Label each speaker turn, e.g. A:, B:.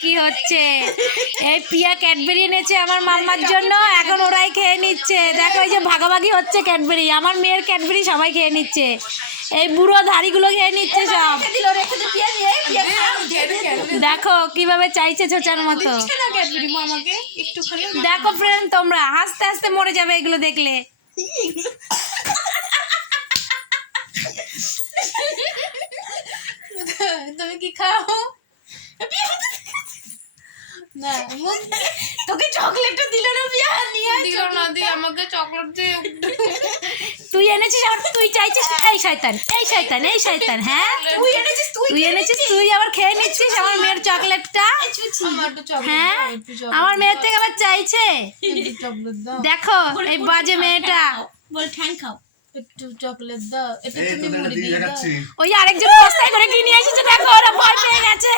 A: কি হচ্ছে এই পিয়া ক্যাডবেরি এনেছে আমার মাম্মার জন্য এখন ওরাই খেয়ে নিচ্ছে দেখো এই যে ভাগাভাগি হচ্ছে ক্যাডবেরি আমার মেয়ের ক্যাডবেরি সবাই খেয়ে নিচ্ছে এই বুড়ো ধাড়িগুলো খেয়ে নিচ্ছে সব দেখো কীভাবে চাইছে ছোচার মতো দেখো ফ্রেন্ড তোমরা হাসতে হাসতে মরে যাবে এগুলো দেখলে
B: তুমি কি খাও না তোকে চকলেটটা দিল না পিয়া নিয়ে
C: দিল না দিয়ে আমাকে চকলেট দিয়ে
A: তুই এনেছিস আর তুই চাইছিস এই শয়তান এই শয়তান এই শয়তান হ্যাঁ?
B: তুই এনেছিস তুই
A: এনেছিস তুই আবার খেয়ে নিচ্ছিস আমার মেয়ের চকলেটটা? হ্যাঁ? আমার মেয়ের থেকে আবার চাইছে?
C: একটু চকলেট দাও।
A: দেখো এই বাজে মেয়েটা।
B: বল ঠ্যাং খাও।
C: একটু চকলেট দাও একটু তুমি মুড়ি দাও
A: ওই আরেকজন বস্তায় করে কি নিয়ে এসেছে দেখো ওরা ভয় পেয়ে গেছে।